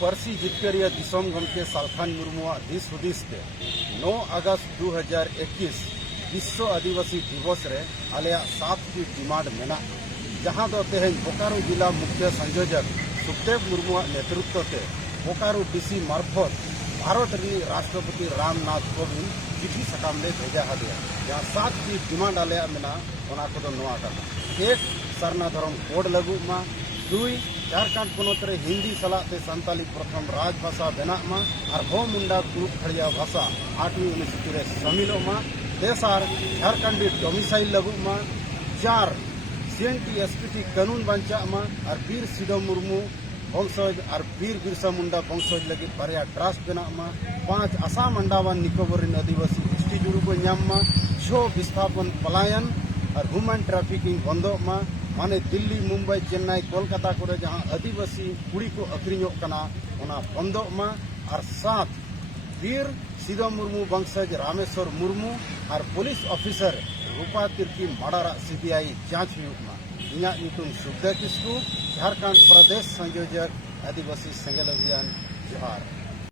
Parsi जितकारिया Disom गमके Salkhan मुर्मुआ this हुदिस के 9 अगस्त 2021 विश्व आदिवासी दिवस रे आलिया 7 की डिमांड मेना जहां दो तेहें बोकारो जिला मुख्य संयोजक सुखदेव मुर्मुआ नेतृत्व ते बोकारो डीसी मार्फत भारत राष्ट्रपति रामनाथ कोविंद चिठी सकाम ले भेजा हादिया जहां 7 की डिमांड आलिया मेना ओना को दो नोआ का एक सरना धर्म कोड लागू मा 2 झारखंड पोनत रे हिंदी सलाते संताली प्रथम राजभाषा बेना मा और हो मुंडा ग्रुप खड़िया भाषा 8वीं अनुसूची रे शामिल मा तेसार झारखंड डोमिसाइल लागू मा 4 सीएनटी एसपीटी कानून बांचा मा और वीर सिधो मुर्मू वंशज और वीर बिरसा मुंडा वंशज लगी बारिया ट्रस्ट बेना मा 5 आसाम अंडमान निकोबर आदिवासी एसटी जुड़ू को नाम मा 6 विस्थापन पलायन और ह्यूमन ट्रैफिकिंग बंदो मा माने दिल्ली मुंबई चेन्नई कोलकाता को जहां आदिवासी कुड़ी को अखरीñो कना ओना बंदो मा और 7 वीर सिधो मुर्मू वंशज रामेश्वर मुर्मू और पुलिस ऑफिसर रूपा तिर्की माडारा सीबीआई जांच हुआ इना सुखदेव किस्कू झारखंड प्रदेश संयोजक आदिवासी सेंगेल अभियान जोहार।